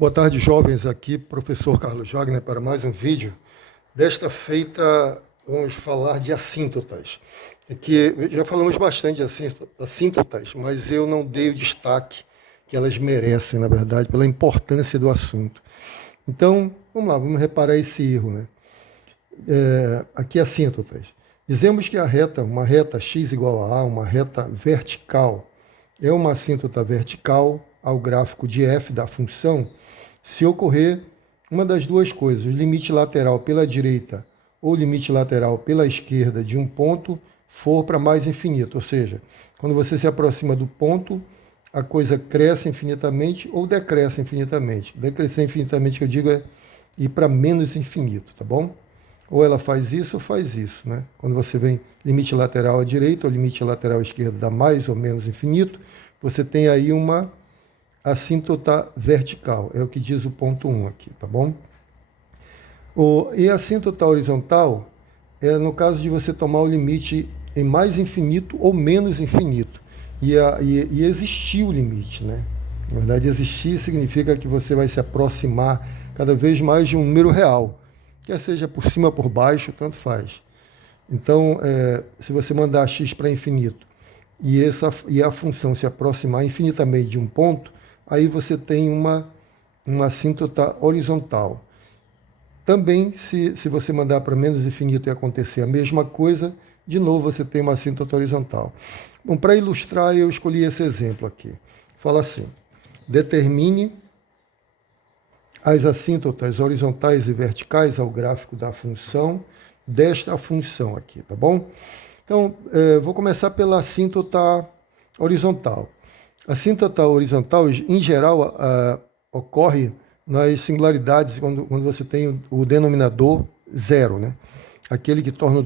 Boa tarde, jovens. Aqui, professor Carlos Wagner, para mais um vídeo. Desta feita, vamos falar de assíntotas. Aqui, já falamos bastante de assíntotas, mas eu não dei o destaque que elas merecem, na verdade, pela importância do assunto. Então, vamos lá, vamos reparar esse erro, né? Aqui, assíntotas. Dizemos que uma reta x igual a A, uma reta vertical, é uma assíntota vertical ao gráfico de f da função, se ocorrer uma das duas coisas, o limite lateral pela direita ou o limite lateral pela esquerda de um ponto for para mais infinito, ou seja, quando você se aproxima do ponto, a coisa cresce infinitamente ou decresce infinitamente. Decrescer infinitamente, que eu digo, é ir para menos infinito, tá bom? Ou ela faz isso ou faz isso, né? Quando você vem limite lateral à direita ou limite lateral à esquerda dá mais ou menos infinito, você tem aí uma assíntota vertical, é o que diz o ponto 1 aqui, tá bom? E a assíntota horizontal é no caso de você tomar o limite em mais infinito ou menos infinito. E existir o limite, né? Na verdade, existir significa que você vai se aproximar cada vez mais de um número real, quer seja por cima ou por baixo, tanto faz. Então, se você mandar x para infinito e a função se aproximar infinitamente de um ponto, aí você tem uma assíntota horizontal. Também, se você mandar para menos infinito e acontecer a mesma coisa, de novo você tem uma assíntota horizontal. Bom, para ilustrar, eu escolhi esse exemplo aqui. Fala assim: determine as assíntotas horizontais e verticais ao gráfico da função desta função aqui, tá bom? Então, vou começar pela assíntota horizontal. A assíntota horizontal, em geral, ocorre nas singularidades, quando você tem o denominador zero, né? Aquele que torna o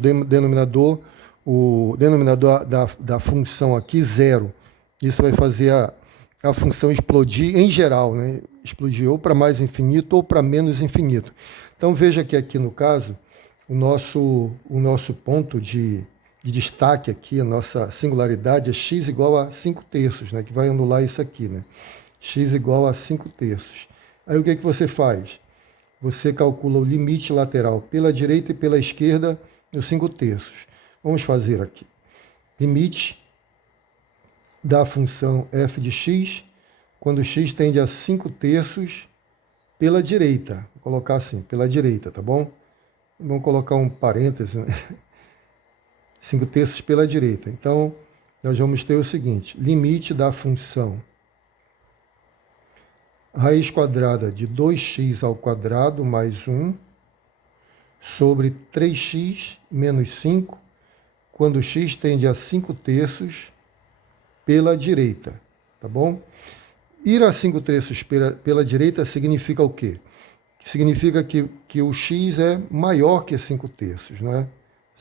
denominador da função aqui zero. Isso vai fazer a função explodir em geral, né? Explodir ou para mais infinito ou para menos infinito. Então veja que aqui no caso, o nosso ponto de destaque aqui, a nossa singularidade é x igual a 5/3, né? Que vai anular isso aqui, né? X igual a 5/3. Aí o que você faz? Você calcula o limite lateral pela direita e pela esquerda nos 5/3. Vamos fazer aqui. Limite da função f de x, quando x tende a 5/3 pela direita. Vou colocar assim, pela direita, tá bom? Vamos colocar um parêntese, né? 5/3 pela direita. Então, nós vamos ter o seguinte, limite da função raiz quadrada de 2x ao quadrado mais 1 sobre 3x menos 5, quando x tende a 5/3 pela direita, tá bom? Ir a 5/3 pela direita significa o quê? Significa que o x é maior que 5/3, não é?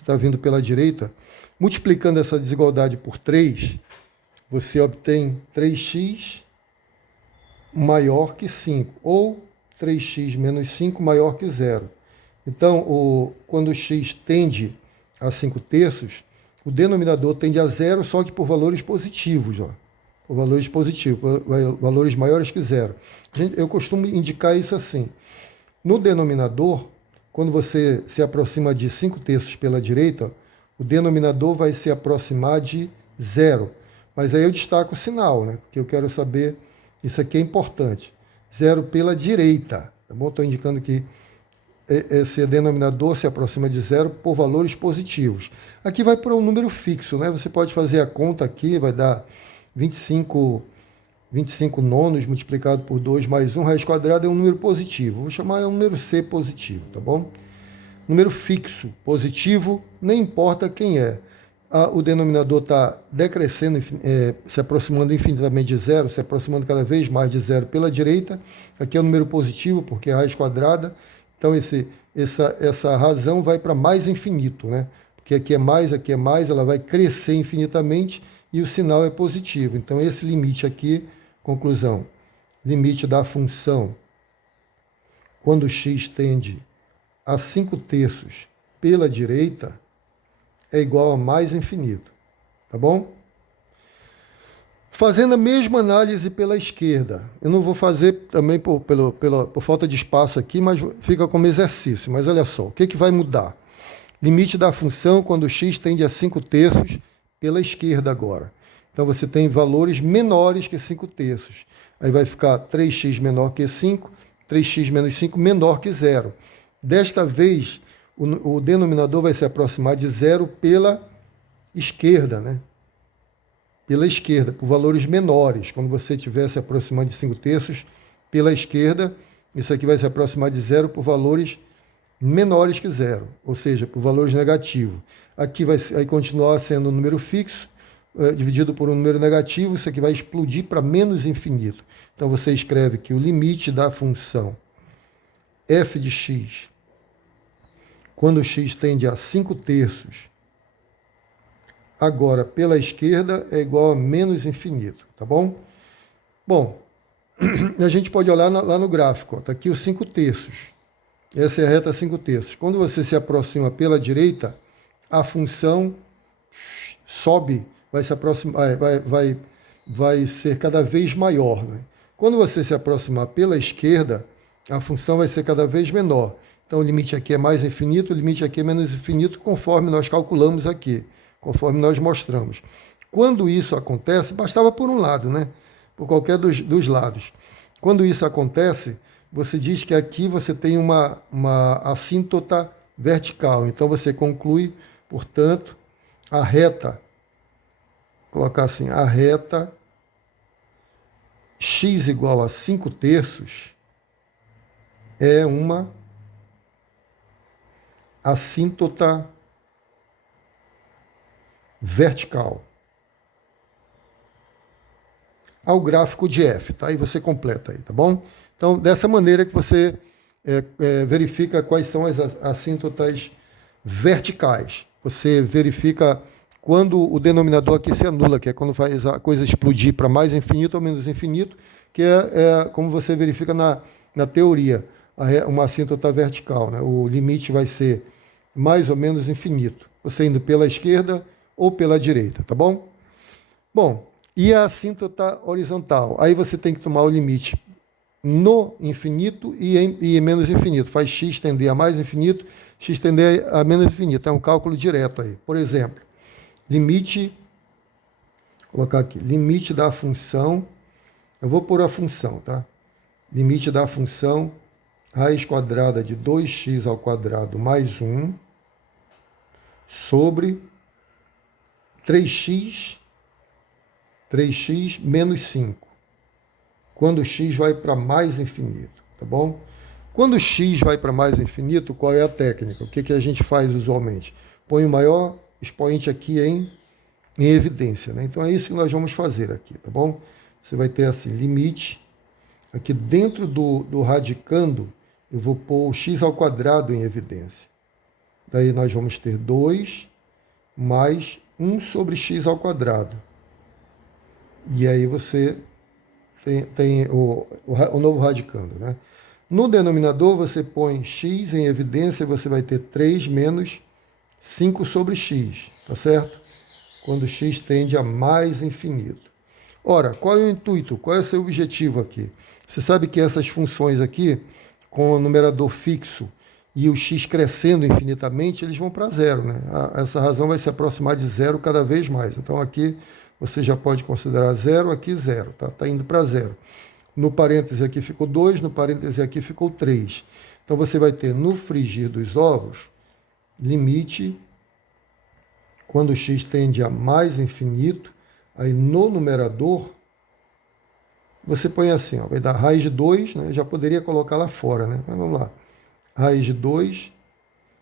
Está vindo pela direita, multiplicando essa desigualdade por 3, você obtém 3x maior que 5, ou 3x menos 5 maior que 0. Então, quando o x tende a 5/3, o denominador tende a 0, só que por valores positivos, ó. Por valores positivos, valores maiores que 0. Eu costumo indicar isso assim. No denominador, quando você se aproxima de 5/3 pela direita, o denominador vai se aproximar de 0. Mas aí eu destaco o sinal, né? Porque eu quero saber, isso aqui é importante. 0 pela direita, tá bom? Estou indicando que esse denominador se aproxima de 0 por valores positivos. Aqui vai para um número fixo, né? Você pode fazer a conta aqui, vai dar 25 nonos multiplicado por 2 mais 1, raiz quadrada é um número positivo. Vou chamar um número C positivo, tá bom? Número fixo, positivo, nem importa quem é. O denominador está decrescendo, se aproximando infinitamente de 0, se aproximando cada vez mais de 0 pela direita. Aqui é um número positivo, porque é raiz quadrada. Então, essa razão vai para mais infinito, né? Porque aqui é mais, ela vai crescer infinitamente e o sinal é positivo. Então, esse limite aqui, conclusão, limite da função, quando x tende a 5/3 pela direita, é igual a mais infinito, tá bom? Fazendo a mesma análise pela esquerda. Eu não vou fazer também por falta de espaço aqui, mas fica como exercício. Mas olha só, o que vai mudar? Limite da função quando x tende a 5/3 pela esquerda agora. Então você tem valores menores que 5/3. Aí vai ficar 3x menor que 5, 3x menos 5 menor que 0. Desta vez, o denominador vai se aproximar de 0 pela esquerda, né? Pela esquerda, por valores menores. Quando você estiver se aproximando de 5/3 pela esquerda, isso aqui vai se aproximar de 0 por valores menores que 0, ou seja, por valores negativos. Aqui vai continuar sendo um número fixo, dividido por um número negativo, isso aqui vai explodir para menos infinito. Então você escreve que o limite da função f de x, quando x tende a 5/3, agora pela esquerda é igual a menos infinito, tá bom? Bom, a gente pode olhar lá no gráfico, está aqui os 5/3. Essa é a reta 5/3. Quando você se aproxima pela direita, a função sobe, vai se aproximar, vai ser cada vez maior, né? Quando você se aproximar pela esquerda, a função vai ser cada vez menor. Então o limite aqui é mais infinito, o limite aqui é menos infinito, conforme nós calculamos aqui, conforme nós mostramos. Quando isso acontece, bastava por um lado, né? Por qualquer dos lados. Quando isso acontece, você diz que aqui você tem uma assíntota vertical. Então você conclui, portanto, a reta, colocar assim, a reta x igual a 5/3 é uma assíntota vertical ao gráfico de f, tá? E você completa aí, tá bom? Então, dessa maneira que você verifica quais são as assíntotas verticais. Você verifica quando o denominador aqui se anula, que é quando faz a coisa explodir para mais infinito ou menos infinito, que é como você verifica na teoria, uma assíntota vertical, né? O limite vai ser mais ou menos infinito, você indo pela esquerda ou pela direita, tá bom? Bom, e a assíntota horizontal? Aí você tem que tomar o limite no infinito e em menos infinito. Faz x tender a mais infinito, x tender a menos infinito. É um cálculo direto aí. Por exemplo, limite, vou colocar aqui, limite da função, eu vou pôr a função, tá? Limite da função raiz quadrada de 2x ao quadrado mais 1 sobre 3x menos 5. Quando x vai para mais infinito, tá bom? Quando x vai para mais infinito, qual é a técnica? O que a gente faz usualmente? Põe o maior expoente aqui em evidência, né? Então é isso que nós vamos fazer aqui, tá bom? Você vai ter assim, limite, aqui dentro do radicando, eu vou pôr o x ao quadrado em evidência. Daí nós vamos ter 2 mais 1 sobre x ao quadrado. E aí você tem o novo radicando, né? No denominador, você põe x em evidência e você vai ter 3 menos 5 sobre x, tá certo? Quando x tende a mais infinito. Ora, qual é o intuito? Qual é o seu objetivo aqui? Você sabe que essas funções aqui, com o numerador fixo e o x crescendo infinitamente, eles vão para zero, né? Essa razão vai se aproximar de zero cada vez mais. Então aqui você já pode considerar zero, aqui zero, tá? Está indo para zero. No parêntese aqui ficou 2, no parêntese aqui ficou 3. Então você vai ter no frigir dos ovos, limite, quando x tende a mais infinito, aí no numerador, você põe assim, ó, vai dar raiz de 2, né? Já poderia colocar lá fora, né? Mas vamos lá. Raiz de 2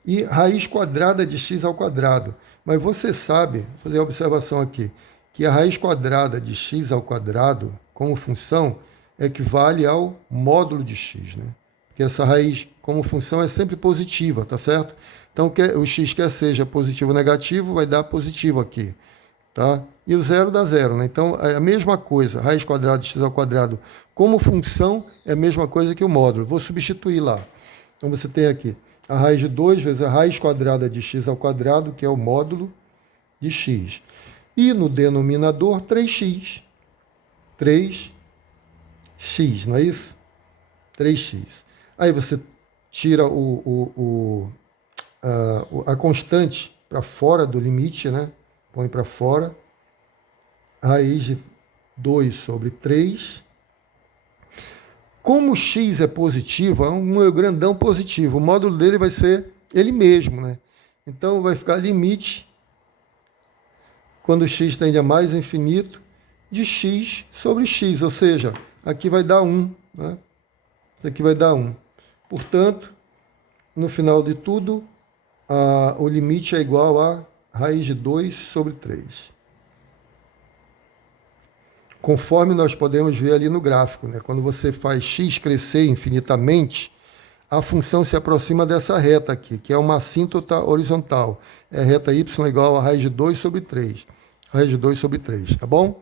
e raiz quadrada de x ao quadrado. Mas você sabe, vou fazer a observação aqui, que a raiz quadrada de x ao quadrado, como função, equivale ao módulo de x, né? Porque essa raiz, como função, é sempre positiva, tá certo? Então, o x quer seja positivo ou negativo, vai dar positivo aqui, tá? E o zero dá zero, né? Então, é a mesma coisa, raiz quadrada de x ao quadrado, como função, é a mesma coisa que o módulo. Vou substituir lá. Então, você tem aqui a raiz de 2 vezes a raiz quadrada de x ao quadrado, que é o módulo de x. E no denominador, 3x. 3x, não é isso? 3x. Aí você tira a constante para fora do limite, né? Põe para fora. Raiz de 2 sobre 3. Como x é positivo, é um número grandão positivo, o módulo dele vai ser ele mesmo, né? Então vai ficar limite, quando x tende a mais infinito, de x sobre x, ou seja, aqui vai dar 1, né? Isso aqui vai dar 1. Portanto, no final de tudo, o limite é igual a raiz de 2 sobre 3. Conforme nós podemos ver ali no gráfico, né? Quando você faz x crescer infinitamente, a função se aproxima dessa reta aqui, que é uma assíntota horizontal. É a reta y igual a raiz de 2 sobre 3. Raiz de 2 sobre 3, tá bom?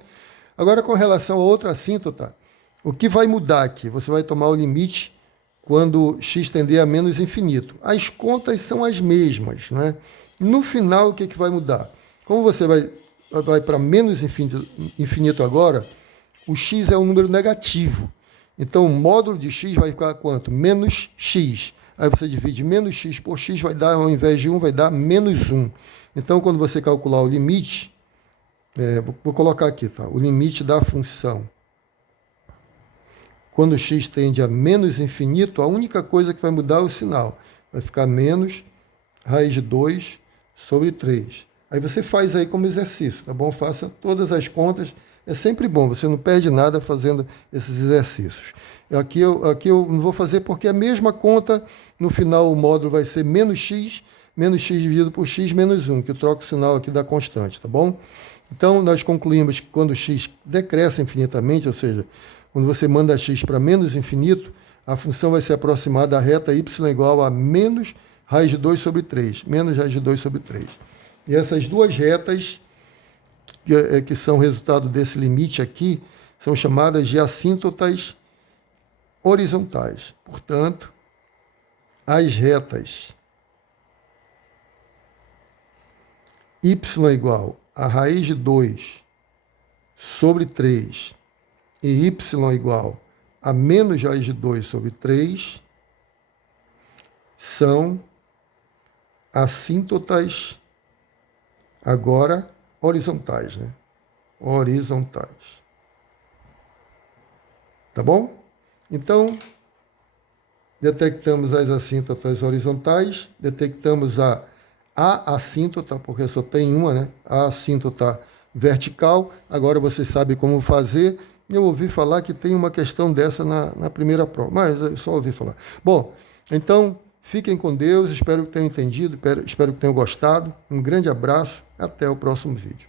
Agora, com relação a outra assíntota, o que vai mudar aqui? Você vai tomar o limite quando x tender a menos infinito. As contas são as mesmas, né? No final, o que vai mudar? Como você vai para menos infinito agora, o x é um número negativo. Então, o módulo de x vai ficar quanto? Menos x. Aí você divide menos x por x, vai dar, ao invés de 1, vai dar menos 1. Então, quando você calcular o limite, vou colocar aqui, tá? O limite da função. Quando x tende a menos infinito, a única coisa que vai mudar é o sinal. Vai ficar menos raiz de 2 sobre 3. Aí você faz aí como exercício, tá bom? Faça todas as contas. É sempre bom, você não perde nada fazendo esses exercícios. Aqui eu não vou fazer porque a mesma conta, no final o módulo vai ser menos x dividido por x menos 1, que eu troco o sinal aqui da constante, tá bom? Então, nós concluímos que quando x decresce infinitamente, ou seja, quando você manda x para menos infinito, a função vai se aproximar da reta y igual a menos raiz de 2 sobre 3, menos raiz de 2 sobre 3. E essas duas retas, que são resultado desse limite aqui, são chamadas de assíntotas horizontais. Portanto, as retas y igual a raiz de 2 sobre 3 e y igual a menos raiz de 2 sobre 3 são assíntotas agora horizontais, né? Horizontais. Tá bom? Então, detectamos as assíntotas horizontais, detectamos a assíntota, porque só tem uma, né? A assíntota vertical. Agora você sabe como fazer. Eu ouvi falar que tem uma questão dessa na primeira prova, mas eu só ouvi falar. Bom, então, fiquem com Deus, espero que tenham entendido, espero que tenham gostado. Um grande abraço, até o próximo vídeo.